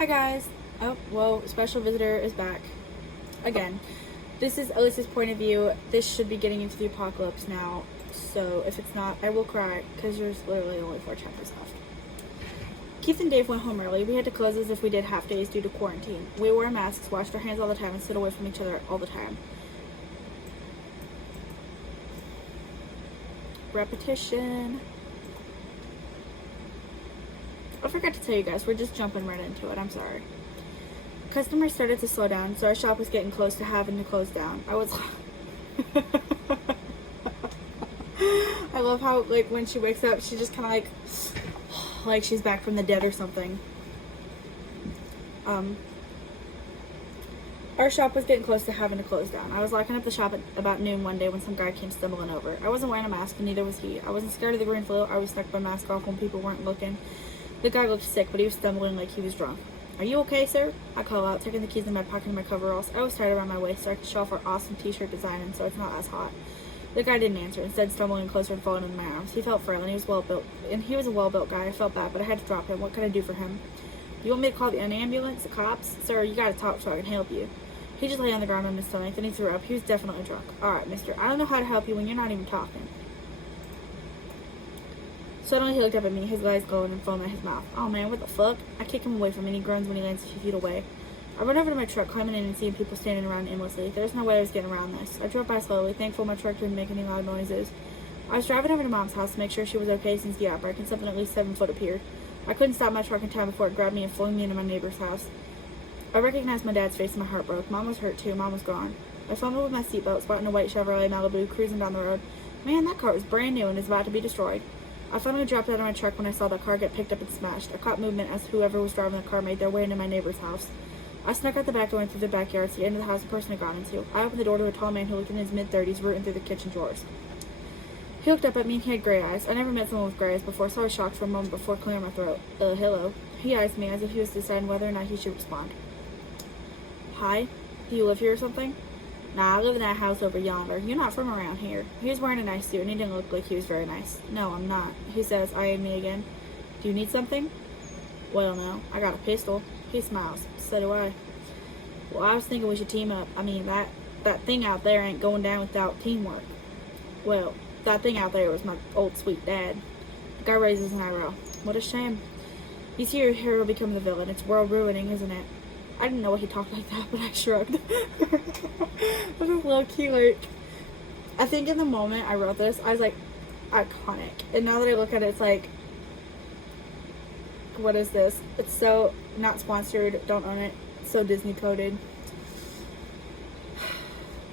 Hi guys. Oh, whoa, special visitor is back. Again. This is Ellis's point of view. This should be getting into the apocalypse now. So if it's not, I will cry because there's literally only 4 chapters left. Keith and Dave went home early. We had to close as if we did half days due to quarantine. We wore masks, washed our hands all the time, and stood away from each other all the time. Repetition. I forgot to tell you guys, we're just jumping right into it. I'm sorry. Customers started to slow down, so our shop was getting close to having to close down. I love how, like, when she wakes up, she just kind of, like she's back from the dead or something. Our shop was getting close to having to close down. I was locking up the shop at about noon one day when some guy came stumbling over. I wasn't wearing a mask, and neither was he. I wasn't scared of the green flu. I always stuck my mask off when people weren't looking. The guy looked sick, but he was stumbling like he was drunk. "Are you okay, sir?" I call out, taking the keys in my pocket and my coveralls. I was tied around my waist so I could show off our awesome t-shirt design and so it's not as hot. The guy didn't answer, instead stumbling closer and falling into my arms. He felt frail and he was a well-built guy. I felt bad, but I had to drop him. What could I do for him? "You want me to call the ambulance, the cops?" "Sir, you gotta talk so I can help you." He just lay on the ground on his stomach, then he threw up. He was definitely drunk. "Alright, mister, I don't know how to help you when you're not even talking." Suddenly he looked up at me, his eyes glowing and foam at his mouth. "Oh man, what the fuck?" I kick him away from me and he groans when he lands a few feet away. I run over to my truck, climbing in and seeing people standing around aimlessly. There's no way I was getting around this. I drove by slowly, thankful my truck didn't make any loud noises. I was driving over to Mom's house to make sure she was okay since the outbreak, and something at least 7 foot appeared. I couldn't stop my truck in time before it grabbed me and flung me into my neighbor's house. I recognized my dad's face and my heart broke. Mom was hurt too. Mom was gone. I fumbled with my seatbelt, spotting a white Chevrolet Malibu cruising down the road. Man, that car was brand new and is about to be destroyed. I finally dropped out of my truck when I saw the car get picked up and smashed. I caught movement as whoever was driving the car made their way into my neighbor's house. I snuck out the back door and through the backyard to the end of the house the person had gone into. I opened the door to a tall man who looked in his mid-30s, rooting through the kitchen drawers. He looked up at me and he had gray eyes. I never met someone with gray eyes before, so I was shocked for a moment before clearing my throat. Hello. He eyes me as if he was deciding whether or not he should respond. "Hi, do you live here or something?" "Nah, I live in that house over yonder. You're not from around here." He was wearing a nice suit and he didn't look like he was very nice. "No, I'm not," he says, eyeing me again. "Do you need something?" "Well, no, I got a pistol." He smiles. "So do I." "Well, I was thinking we should team up. I mean, that thing out there ain't going down without teamwork." "Well, that thing out there was my old sweet dad." The guy raises an eyebrow. "What a shame. He's here will become the villain. It's world ruining, isn't it?" I didn't know he talked like that, but I shrugged. It was low key, like, I think in the moment I wrote this, I was like, iconic. And now that I look at it, it's like, what is this? It's so not sponsored, don't own it, so Disney coded.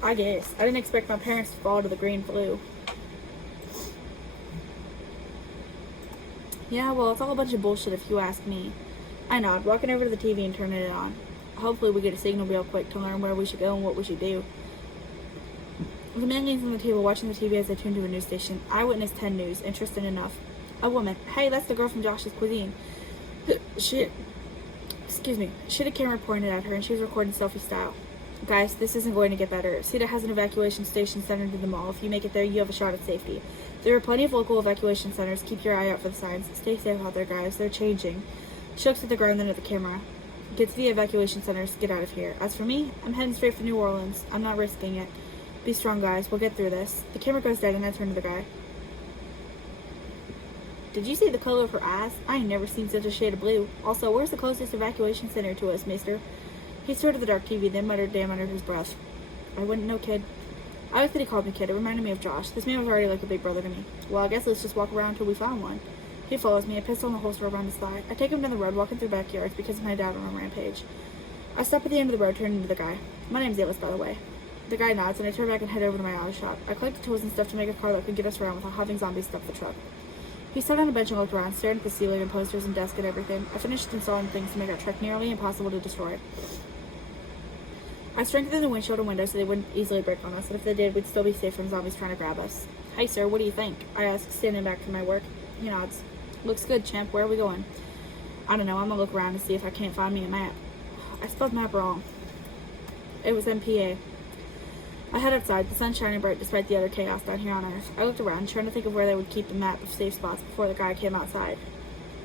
I guess. I didn't expect my parents to fall to the green flu. Yeah, well, it's all a bunch of bullshit if you ask me. I nod, walking over to the TV and turning it on. Hopefully we get a signal real quick to learn where we should go and what we should do. The man leans on the table watching the TV as I tune to a news station. Eyewitness 10 News, interesting enough. A woman. "Hey, that's the girl from Josh's Cuisine." Excuse me. She had a camera pointed at her and she was recording selfie style. "Guys, this isn't going to get better. Cedar has an evacuation station centered in the mall. If you make it there, you have a shot at safety. There are plenty of local evacuation centers. Keep your eye out for the signs. Stay safe out there, guys. They're changing." She looks at the ground, then at the camera. "Get to the evacuation centers. Get out of here. As for me, I'm heading straight for New Orleans. I'm not risking it. Be strong, guys. We'll get through this." The camera goes dead and I turn to the guy. "Did you see the color of her eyes? I ain't never seen such a shade of blue. Also, where's the closest evacuation center to us, mister?" He stared at the dark TV, then muttered damn under his breath. "I wouldn't know, kid." I like that he called me kid. It reminded me of Josh. This man was already like a big brother to me. Well, I guess let's just walk around until we find one. He follows me, a pistol in the holster around his thigh. I take him down the road, walking through backyards because of my dad on a rampage. I stop at the end of the road, turning to the guy. "My name's Ellis, by the way." The guy nods, and I turn back and head over to my auto shop. I collect the tools and stuff to make a car that could get us around without having zombies stuff the truck. He sat on a bench and looked around, staring at the ceiling and posters and desk and everything. I finished installing things to make our truck nearly impossible to destroy. I strengthened the windshield and windows so they wouldn't easily break on us, and if they did, we'd still be safe from zombies trying to grab us. "Hey, sir, what do you think?" I ask, standing back from my work. He nods. "Looks good, champ. Where are we going?" "I don't know. I'm gonna look around to see if I can't find me a map." I spelled map wrong. It was MPA. I head outside, the sun shining bright despite the other chaos down here on Earth. I looked around, trying to think of where they would keep the map of safe spots before the guy came outside.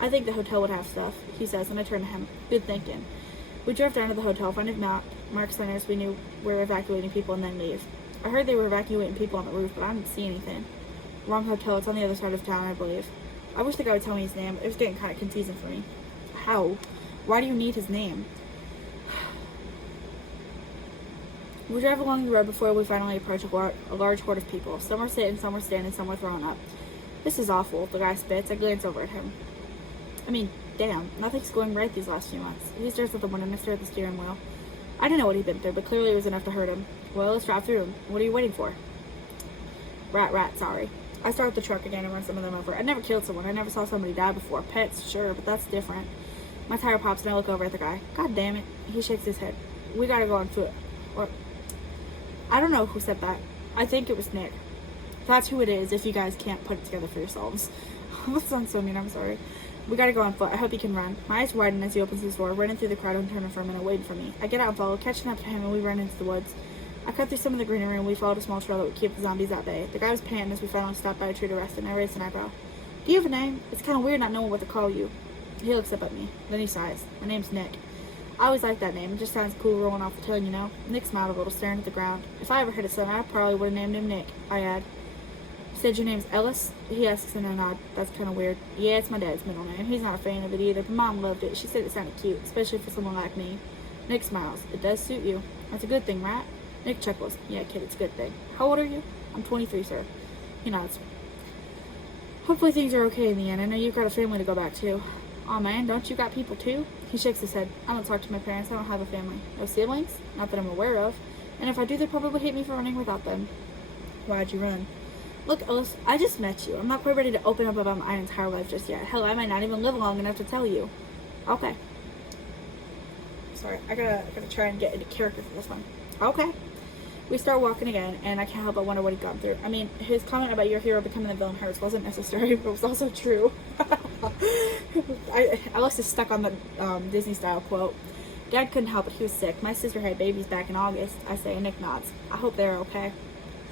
I think the hotel would have stuff, he says, and I turn to him. Good thinking. We drove down to the hotel, find a map, mark centers we knew were evacuating people, and then leave. I heard they were evacuating people on the roof, but I didn't see anything. Wrong hotel, it's on the other side of town, I believe. I wish the guy would tell me his name. It was getting kind of confusing for me. How? Why do you need his name? We drive along the road before we finally approach a large horde of people. Some were sitting, some were standing, some were throwing up. This is awful, the guy spits. I glance over at him. I mean, damn, nothing's going right these last few months. He stares at the window and I stare at the steering wheel. I didn't know what he'd been through, but clearly it was enough to hurt him. Well, let's drive through him. What are you waiting for? Rat, sorry. I start with the truck again and run some of them over. I never killed someone. I never saw somebody die before. Pets, sure, but that's different. My tire pops and I look over at the guy. God damn it. He shakes his head. We gotta go on foot. Or, I don't know who said that. I think it was Nick. That's who it is if you guys can't put it together for yourselves. That sounds so mean, I'm sorry. We gotta go on foot. I hope he can run. My eyes widen as he opens his door, running through the crowd and turning for a minute, waiting for me. I get out and follow, catching up to him, and we run into the woods. I cut through some of the greenery and we followed a small trail that would keep the zombies at bay. The guy was panting as we finally stopped by a tree to rest, and I raised an eyebrow. Do you have a name? It's kind of weird not knowing what to call you. He looks up at me. Then he sighs. My name's Nick. I always liked that name. It just sounds cool rolling off the tongue, you know? Nick smiled a little, staring at the ground. If I ever had a son, I probably would have named him Nick, I add. Said your name's Ellis? He asks in a nod. That's kind of weird. Yeah, it's my dad's middle name. He's not a fan of it either, but Mom loved it. She said it sounded cute, especially for someone like me. Nick smiles. It does suit you. That's a good thing, right? Nick chuckles. Yeah, kid, it's a good thing. How old are you? I'm 23, sir. He nods. Hopefully things are okay in the end. I know you've got a family to go back to. Aw, man, don't you got people too? He shakes his head. I don't talk to my parents. I don't have a family. No siblings? Not that I'm aware of. And if I do, they probably hate me for running without them. Why'd you run? Look, Ellis, I just met you. I'm not quite ready to open up about my entire life just yet. Hell, I might not even live long enough to tell you. Okay. Sorry, I gotta try and get into character for this one. Okay. We start walking again, and I can't help but wonder what he'd gone through. I mean, his comment about your hero becoming the villain hurts wasn't necessary, but it was also true. Ellis is stuck on the Disney-style quote. Dad couldn't help it. He was sick. My sister had babies back in August. I say, and Nick nods. I hope they're okay.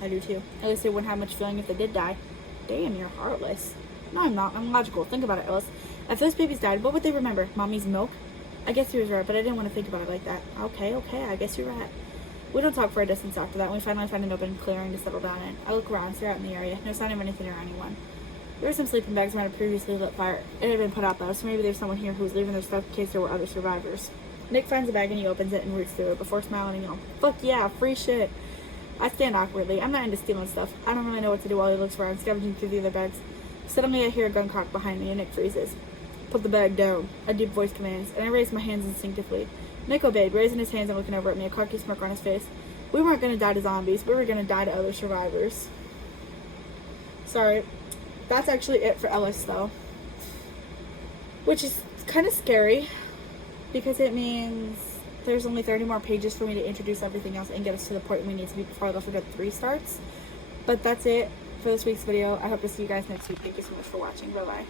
I do too. At least they wouldn't have much feeling if they did die. Damn, you're heartless. No, I'm not. I'm logical. Think about it, Ellis. If those babies died, what would they remember? Mommy's milk? I guess he was right, but I didn't want to think about it like that. Okay, I guess you're right. We don't talk for a distance after that, and we finally find an open clearing to settle down in. I look around, stare out in the area. No sign of anything or anyone. There were some sleeping bags around a previously lit fire. It had been put out, though, so maybe there's someone here who was leaving their stuff in case there were other survivors. Nick finds a bag and he opens it and roots through it before smiling and yelling, "Fuck yeah, free shit." I stand awkwardly. I'm not into stealing stuff. I don't really know what to do while he looks around, scavenging through the other bags. Suddenly I hear a gun cock behind me and Nick freezes. Put the bag down. A deep voice commands, and I raise my hands instinctively. Nick obeyed, raising his hands and looking over at me, a cocky smirk on his face. We weren't going to die to zombies. We were going to die to other survivors. Sorry. That's actually it for Ellis, though. Which is kind of scary, because it means there's only 30 more pages for me to introduce everything else and get us to the point we need to be before Left 4 Dead 3 starts. But that's it for this week's video. I hope to see you guys next week. Thank you so much for watching. Bye-bye.